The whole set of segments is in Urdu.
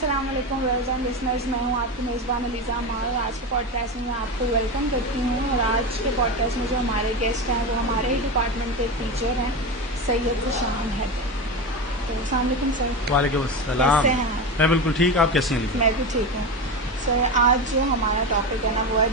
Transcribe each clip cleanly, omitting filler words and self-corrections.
السلام علیکم ویورز اینڈ لسنرز، میں ہوں آپ کی میزبان علیزہ عمار اور آج کے پوڈ کاسٹ میں آپ کو ویلکم کرتی ہوں. اور آج کے پوڈ کاسٹ میں جو ہمارے گیسٹ ہیں وہ ہمارے ہی ڈپارٹمنٹ کے ٹیچر ہیں سید ذیشان ہے. تو السلام علیکم سر. وعلیکم السلام. کیسے ہیں؟ میں بالکل ٹھیک. آپ کیسے ہیں؟ میں بھی ٹھیک ہوں. سر آج جو ہمارا ٹاپک ہے نا وہ ہے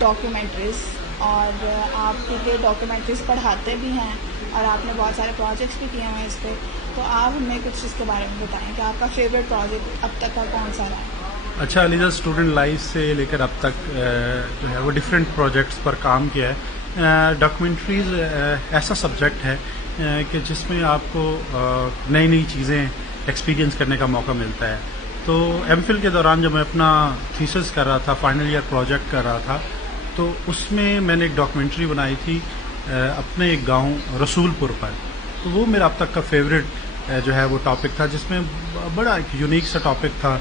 ڈاکیومنٹریز، اور آپ کیونکہ ڈاکیومنٹریز پڑھاتے بھی ہیں اور آپ نے بہت سارے پروجیکٹس بھی کیے ہوئے ہیں اس پہ، تو آپ ہمیں کچھ اس کے بارے میں بتائیں کہ آپ کا فیوریٹ پروجیکٹ اب تک کا کون سا رہا ہے؟ اچھا، علیزہ اسٹوڈنٹ لائف سے لے کر اب تک جو ہے وہ ڈفرینٹ پروجیکٹس پر کام کیا ہے. ڈاکیومنٹریز ایسا سبجیکٹ ہے کہ جس میں آپ کو نئی نئی چیزیں ایکسپیرینس کرنے کا موقع ملتا ہے. تو ایم فل کے دوران جب میں اپنا تھیسس کر رہا تھا، فائنل ایئر پروجیکٹ کر رہا تھا، تو اس میں میں نے ایک ڈاکیومنٹری بنائی تھی اپنے ایک گاؤں رسول پور پر. تو وہ میرا اب تک کا فیوریٹ جو ہے وہ ٹاپک تھا، جس میں بڑا ایک یونیک سا ٹاپک تھا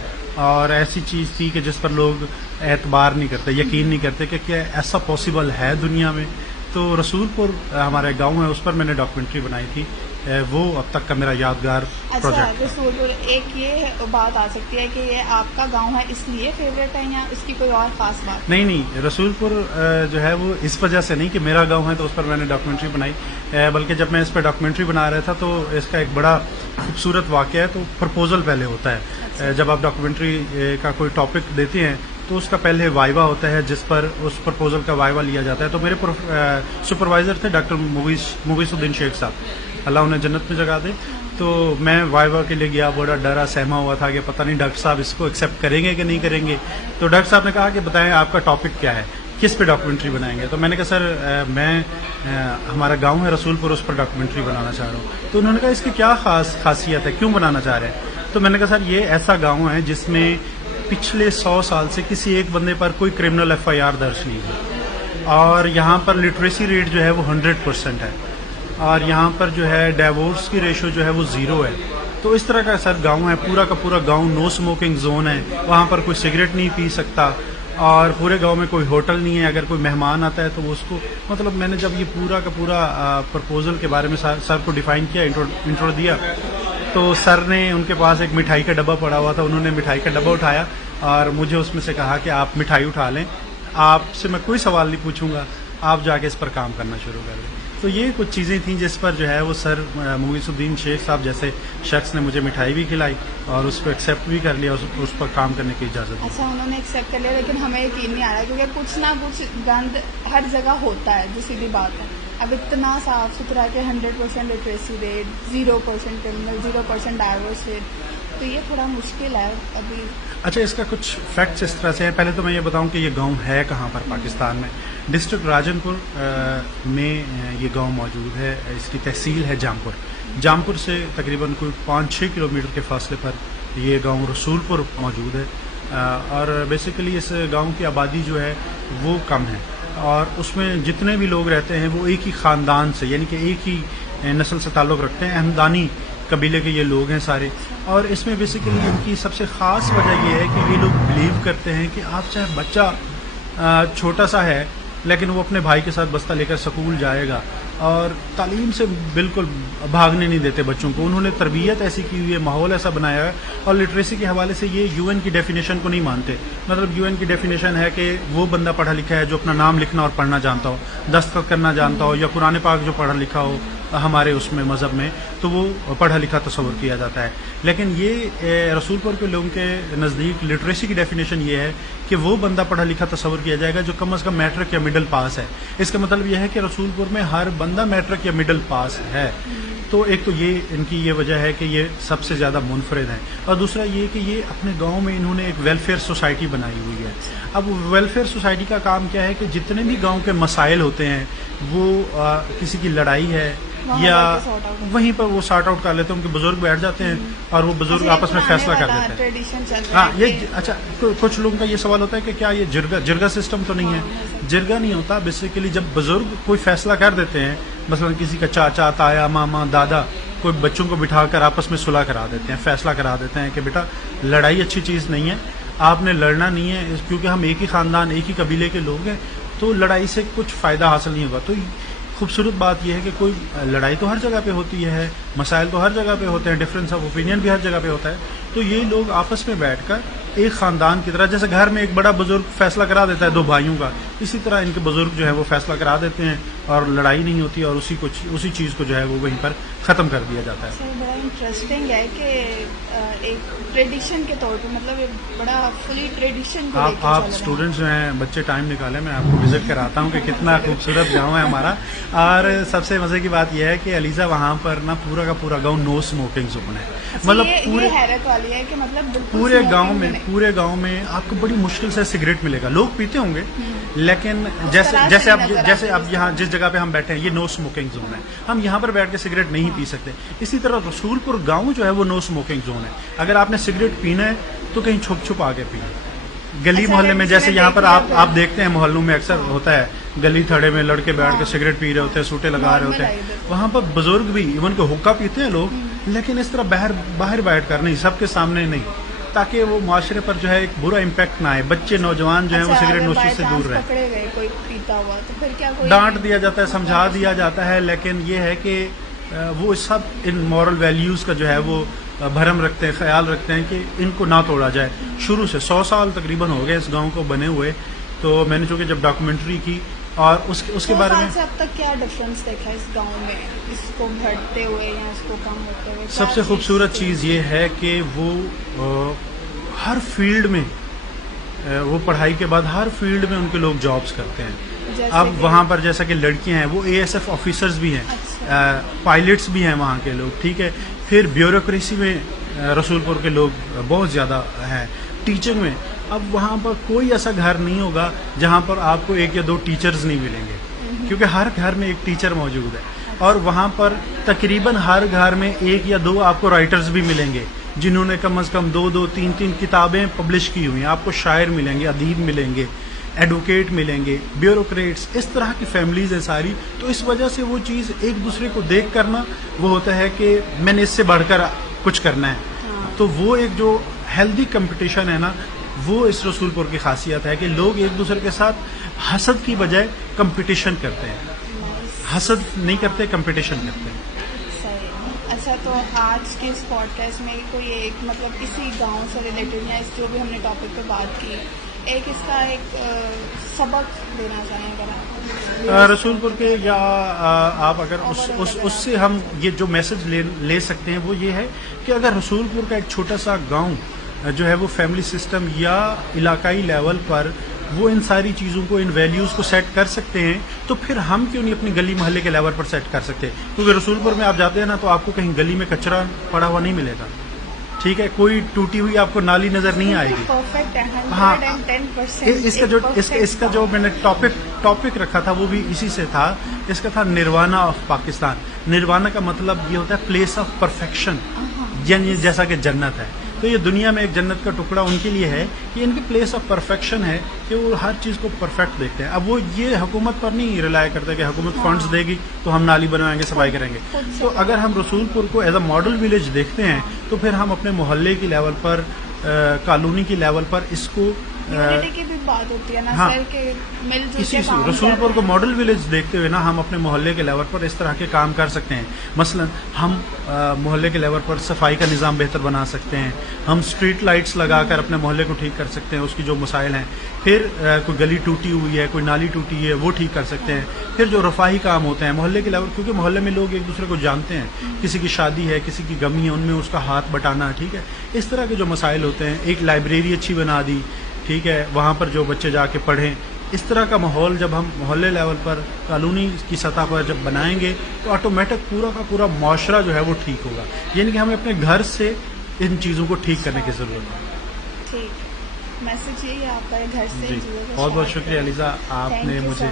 اور ایسی چیز تھی کہ جس پر لوگ اعتبار نہیں کرتے، یقین نہیں کرتے کہ کیا ایسا پاسبل ہے دنیا میں. تو رسول پور ہمارا ایک گاؤں ہے، اس پر میں نے ڈاکیومنٹری بنائی تھی. وہ اب تک کا میرا یادگار پروجیکٹ. اچھا، رسول پور ایک یہ بات آ سکتی ہے کہ یہ آپ کا گاؤں ہے اس لیے فیوریٹ ہے یا اس کی کوئی اور خاص بات؟ نہیں، رسول پور جو ہے وہ اس وجہ سے نہیں کہ میرا گاؤں ہے تو اس پر میں نے ڈاکیومنٹری بنائی، بلکہ جب میں اس پہ ڈاکیومنٹری بنا رہا تھا تو اس کا ایک بڑا خوبصورت واقعہ ہے. تو پرپوزل پہلے ہوتا ہے. جب آپ ڈاکیومنٹری کا کوئی ٹاپک دیتے ہیں تو اس کا پہلے وائوا ہوتا ہے جس پر اس پرپوزل کا وائوا لیا جاتا ہے. تو میرے سپروائزر تھے ڈاکٹر مویس الدین شیخ صاحب، اللہ انہیں جنت میں جگہ دے. تو میں وائوا کے لیے گیا، بڑا ڈرا سہما ہوا تھا کہ پتہ نہیں ڈاکٹر صاحب اس کو ایکسیپٹ کریں گے کہ نہیں کریں گے. تو ڈاکٹر صاحب نے کہا کہ بتائیں آپ کا ٹاپک کیا ہے، کس پہ ڈاکیومنٹری بنائیں گے. تو میں نے کہا سر میں ہمارا گاؤں ہے رسول پور، اس پر ڈاکیومنٹری بنانا چاہ رہا ہوں. تو انہوں نے کہا اس کی کیا خاصیت ہے، کیوں بنانا چاہ رہے ہیں. تو میں نے کہا سر یہ ایسا گاؤں ہے جس میں پچھلے 100 سال سے کسی ایک بندے پر کوئی کرمنل FIR درج نہیں ہے، اور یہاں پر لٹریسی ریٹ جو ہے وہ 100% ہے، اور یہاں پر جو ہے ڈیورس کی ریشو جو ہے وہ 0 ہے. تو اس طرح کا سر گاؤں ہے، پورا کا پورا گاؤں نو اسموکنگ زون ہے، وہاں پر کوئی سگریٹ نہیں پی سکتا، اور پورے گاؤں میں کوئی ہوٹل نہیں ہے. اگر کوئی مہمان آتا ہے تو وہ اس کو مطلب میں نے جب یہ پورا کا پورا پرپوزل کے بارے میں سر کو ڈیفائن کیا، انٹرو دیا، تو سر نے ان کے پاس ایک مٹھائی کا ڈبہ پڑا ہوا تھا، انہوں نے مٹھائی کا ڈبہ اٹھایا اور مجھے اس میں سے کہا کہ آپ مٹھائی اٹھا لیں، آپ سے میں کوئی سوال نہیں پوچھوں گا، آپ جا کے اس پر کام کرنا شروع کر دیں. تو یہ کچھ چیزیں تھیں جس پر جو ہے وہ سر مویس الدین شیخ صاحب جیسے شخص نے مجھے مٹھائی بھی کھلائی اور اس کو ایکسیپٹ بھی کر لیا، اس پر کام کرنے کی اجازت دی. اچھا، انہوں نے ایکسیپٹ کر لیا، لیکن ہمیں یقین نہیں آ رہا کیونکہ کچھ نہ کچھ گند ہر جگہ ہوتا ہے، جو سیدھی بات ہے. اب اتنا صاف ستھرا کہ 100% literacy rate, 0% criminal, 0% divorce rate, تو یہ تھوڑا مشکل ہے ابھی. اچھا، اس کا کچھ فیکٹس اس طرح سے ہیں. پہلے تو میں یہ بتاؤں کہ یہ گاؤں ہے کہاں پر پاکستان میں. ڈسٹرکٹ راجن پور میں یہ گاؤں موجود ہے. اس کی تحصیل ہے جامپور. جامپور سے تقریباً کوئی 5-6 کلومیٹر کے فاصلے پر یہ گاؤں رسول پور موجود ہے. اور بیسیکلی اس گاؤں کی آبادی جو ہے وہ کم ہے، اور اس میں جتنے بھی لوگ رہتے ہیں وہ ایک ہی خاندان سے، یعنی کہ ایک ہی نسل سے تعلق رکھتے ہیں. احمدانی قبیلے کے یہ لوگ ہیں سارے. اور اس میں بیسیکلی ان کی سب سے خاص وجہ یہ ہے کہ یہ لوگ بلیو کرتے ہیں کہ آپ چاہے بچہ چھوٹا سا ہے لیکن وہ اپنے بھائی کے ساتھ بستہ لے کر سکول جائے گا، اور تعلیم سے بالکل بھاگنے نہیں دیتے بچوں کو. انہوں نے تربیت ایسی کی ہوئی ہے، ماحول ایسا بنایا ہے. اور لٹریسی کے حوالے سے یہ UN کی ڈیفینیشن کو نہیں مانتے. مطلب UN کی ڈیفینیشن ہے کہ وہ بندہ پڑھا لکھا ہے جو اپنا نام لکھنا اور پڑھنا جانتا ہو، دستخط کرنا جانتا ہو، یا قرآن پاک جو پڑھا لکھا ہو ہمارے اس میں مذہب میں، تو وہ پڑھا لکھا تصور کیا جاتا ہے. لیکن یہ رسول پور کے لوگوں کے نزدیک لٹریسی کی ڈیفینیشن یہ ہے کہ وہ بندہ پڑھا لکھا تصور کیا جائے گا جو کم از کم میٹرک یا مڈل پاس ہے. اس کا مطلب یہ ہے کہ رسول پور میں ہر بندہ میٹرک یا مڈل پاس ہے. تو ایک تو یہ ان کی یہ وجہ ہے کہ یہ سب سے زیادہ منفرد ہیں، اور دوسرا یہ کہ یہ اپنے گاؤں میں انہوں نے ایک ویلفیئر سوسائٹی بنائی ہوئی ہے. اب ویلفیئر سوسائٹی کا کام کیا ہے کہ جتنے بھی گاؤں کے مسائل ہوتے ہیں، وہ کسی کی لڑائی ہے یا وہیں پر وہ سارٹ آؤٹ کر لیتے ہیں. ان کے بزرگ بیٹھ جاتے ہیں اور وہ بزرگ آپس میں فیصلہ کر دیتے ہیں. ہاں، یہ اچھا، کچھ لوگوں کا یہ سوال ہوتا ہے کہ کیا یہ جرگا سسٹم تو نہیں ہے؟ جرگا نہیں ہوتا. بیسیکلی جب بزرگ کوئی فیصلہ کر دیتے ہیں، مثلا کسی کا چاچا، تایا، ماما، دادا، کوئی بچوں کو بٹھا کر آپس میں صلح کرا دیتے ہیں، فیصلہ کرا دیتے ہیں کہ بیٹا لڑائی اچھی چیز نہیں ہے، آپ نے لڑنا نہیں ہے، کیونکہ ہم ایک ہی خاندان، ایک ہی قبیلے کے لوگ ہیں، تو لڑائی سے کچھ فائدہ حاصل نہیں ہوگا. تو خوبصورت بات یہ ہے کہ کوئی لڑائی تو ہر جگہ پہ ہوتی ہے، مسائل تو ہر جگہ پہ ہوتے ہیں، ڈفرینس آف اوپینین بھی ہر جگہ پہ ہوتا ہے، تو یہ لوگ آپس میں بیٹھ کر ایک خاندان کی طرح، جیسے گھر میں ایک بڑا بزرگ فیصلہ کرا دیتا ہے دو بھائیوں کا، اسی طرح ان کے بزرگ جو ہے وہ فیصلہ کرا دیتے ہیں اور لڑائی نہیں ہوتی اور اسی چیز کو جو ہے وہ وہیں پر ختم کر دیا جاتا ہے. سر بڑا انٹرسٹنگ ہے کہ ایک ٹریڈیشن کے طور پہ، مطلب ایک بڑا فلی ٹریڈیشن کو لے کے آپ چل رہے ہیں. اسٹوڈنٹس جو ہیں بچے ٹائم نکالیں، میں آپ کو وزٹ کراتا ہوں کہ کتنا خوبصورت گاؤں ہے ہمارا. اور سب سے مزے کی بات یہ ہے کہ علیزہ وہاں پر نا پورا کا پورا گاؤں نو اسموکنگ زون ہے. مطلب یہ حیرت والی ہے کہ مطلب پورے گاؤں میں آپ کو بڑی مشکل سے سگریٹ ملے گا. لوگ پیتے ہوں گے لیکن جیسے اب یہاں جس جگہ پہ ہم بیٹھے ہیں یہ نو اسموکنگ زون ہے، ہم یہاں پر بیٹھ کے سگریٹ نہیں پی سکتے. اسی طرح رسول پور گاؤں جو ہے وہ نو اسموکنگ زون ہے. اگر آپ نے سگریٹ پینا ہے تو کہیں چھپ آ کے پیئے. گلی محلے میں جیسے یہاں پر آپ دیکھتے ہیں محلوں میں اکثر ہوتا ہے، گلی تھڑے میں لڑکے بیٹھ کے سگریٹ پی رہے ہوتے ہیں، سوٹے لگا رہے ہوتے ہیں. وہاں پر بزرگ بھی ایون کہ حقہ پیتے ہیں لوگ، لیکن اس طرح باہر بیٹھ کر نہیں، سب کے سامنے نہیں، تاکہ وہ معاشرے پر جو ہے ایک برا امپیکٹ نہ آئے. بچے نوجوان جو ہیں وہ سگریٹ نوشی سے دور رہیں. ڈانٹ دیا جاتا ہے، سمجھا دیا جاتا ہے، لیکن یہ ہے کہ وہ سب ان مورل ویلیوز کا جو ہے وہ بھرم رکھتے ہیں، خیال رکھتے ہیں کہ ان کو نہ توڑا جائے. شروع سے 100 سال تقریباً ہو گئے اس گاؤں کو بنے ہوئے. تو میں نے چونکہ جب ڈاکومنٹری کی اور اس کے بارے میں اب تک کیا ڈفرنس دیکھا اس گاؤں میں، اس کو بڑھتے ہوئے یا اس کو کم ہوتے ہوئے؟ سب سے خوبصورت چیز یہ ہے کہ وہ ہر فیلڈ میں، وہ پڑھائی کے بعد ہر فیلڈ میں ان کے لوگ جابز کرتے ہیں. اب وہاں پر جیسا کہ لڑکیاں ہیں وہ ASF آفیسرز بھی ہیں، پائلٹس بھی ہیں وہاں کے لوگ، ٹھیک ہے. پھر بیوروکریسی میں رسول پور کے لوگ بہت زیادہ ہیں. ٹیچنگ میں اب وہاں پر کوئی ایسا گھر نہیں ہوگا جہاں پر آپ کو 1 یا 2 ٹیچرز نہیں ملیں گے، کیونکہ ہر گھر میں ایک ٹیچر موجود ہے. اور وہاں پر تقریباً ہر گھر میں 1 یا 2 آپ کو رائٹرز بھی ملیں گے جنہوں نے کم از کم 2 3 کتابیں پبلش کی ہوئی ہیں. آپ کو شاعر ملیں گے، ادیب ملیں گے، ایڈوکیٹ ملیں گے، بیوروکریٹس، اس طرح کی فیملیز ہیں ساری. تو اس وجہ سے وہ چیز ایک دوسرے کو دیکھ کرنا وہ ہوتا ہے کہ میں نے اس سے بڑھ کر کچھ کرنا ہے. تو وہ ایک جو ہیلدی کمپٹیشن ہے نا، وہ اس رسول پور کی خاصیت ہے کہ لوگ ایک دوسرے کے ساتھ حسد کی بجائے کمپٹیشن کرتے ہیں. حسد نہیں کرتے، کمپٹیشن کرتے ہیں. اچھا، تو آج کے اس پوڈ کاسٹ میں کوئی ایک مطلب اسی گاؤں سے ریلیٹڈ یا اس جو بھی ہم نے ٹاپک پہ بات کی، ایک اس کا ایک سبق دینا چاہیں اگر آپ رسول پور کے، یا آپ اگر اس سے ہم یہ جو میسج لے سکتے ہیں وہ یہ ہے کہ اگر رسول پور کا ایک چھوٹا سا گاؤں جو ہے وہ فیملی سسٹم یا علاقائی لیول پر وہ ان ساری چیزوں کو، ان ویلیوز کو سیٹ کر سکتے ہیں، تو پھر ہم کیوں نہیں اپنی گلی محلے کے لیول پر سیٹ کر سکتے؟ کیونکہ رسول پور میں آپ جاتے ہیں نا تو آپ کو کہیں گلی میں کچرا پڑا ہوا نہیں ملے گا، ٹھیک ہے، کوئی ٹوٹی ہوئی آپ کو نالی نظر نہیں آئے گی. ہاں، اس کا جو میں نے ٹاپک رکھا تھا وہ بھی اسی سے تھا. اس کا تھا نروانا آف پاکستان. نروانا کا مطلب یہ ہوتا ہے پلیس آف پرفیکشن، یعنی جیسا کہ جنت ہے. تو یہ دنیا میں ایک جنت کا ٹکڑا ان کے لیے ہے کہ ان کی پلیس آف پرفیکشن ہے کہ وہ ہر چیز کو پرفیکٹ دیکھتے ہیں. اب وہ یہ حکومت پر نہیں ریلائی کرتے کہ حکومت فنڈز دے گی تو ہم نالی بنوائیں گے، صفائی کریں گے. تو اگر ہم رسول پور کو ایز اے ماڈل ولیج دیکھتے ہیں تو پھر ہم اپنے محلے کی لیول پر، کالونی کی لیول پر اس کو کی بھی بات ہوتی ہے نا سر کہ مل جل کے کام رسول پور کو ماڈل ولیج دیکھتے ہوئے نا ہم اپنے محلے کے لیول پر اس طرح کے کام کر سکتے ہیں. مثلا ہم محلے کے لیول پر صفائی کا نظام بہتر بنا سکتے ہیں. ہم اسٹریٹ لائٹس لگا کر اپنے محلے کو ٹھیک کر سکتے ہیں، اس کی جو مسائل ہیں. پھر کوئی گلی ٹوٹی ہوئی ہے، کوئی نالی ٹوٹی ہے، وہ ٹھیک کر سکتے ہیں. پھر جو رفاہی کام ہوتے ہیں محلے کے لیول، کیونکہ محلے میں لوگ ایک دوسرے کو جانتے ہیں، کسی کی شادی ہے، کسی کی غمی ہے، ان میں اس کا ہاتھ بٹانا، ٹھیک ہے. اس طرح کے جو مسائل ہوتے ہیں، ایک لائبریری اچھی بنا دی، ٹھیک ہے، وہاں پر جو بچے جا کے پڑھیں. اس طرح کا ماحول جب ہم محلے لیول پر، کالونی کی سطح پر جب بنائیں گے تو آٹومیٹک پورا کا پورا معاشرہ جو ہے وہ ٹھیک ہوگا. یعنی کہ ہمیں اپنے گھر سے ان چیزوں کو ٹھیک کرنے کی ضرورت ہے. ٹھیک، میسج یہی ہے آپ کا، گھر سے. بہت بہت شکریہ علیزہ، آپ نے مجھے.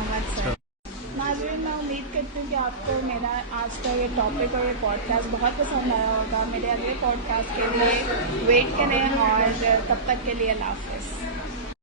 ناظرین، میں امید کرتی ہوں کہ آپ کو میرا آج کا یہ ٹاپک اور یہ پوڈ کاسٹ بہت پسند آیا ہوگا. میرے اگلے پوڈ کاسٹ کے لیے ویٹ کریں اور تب تک کے لیے اللہ حافظ.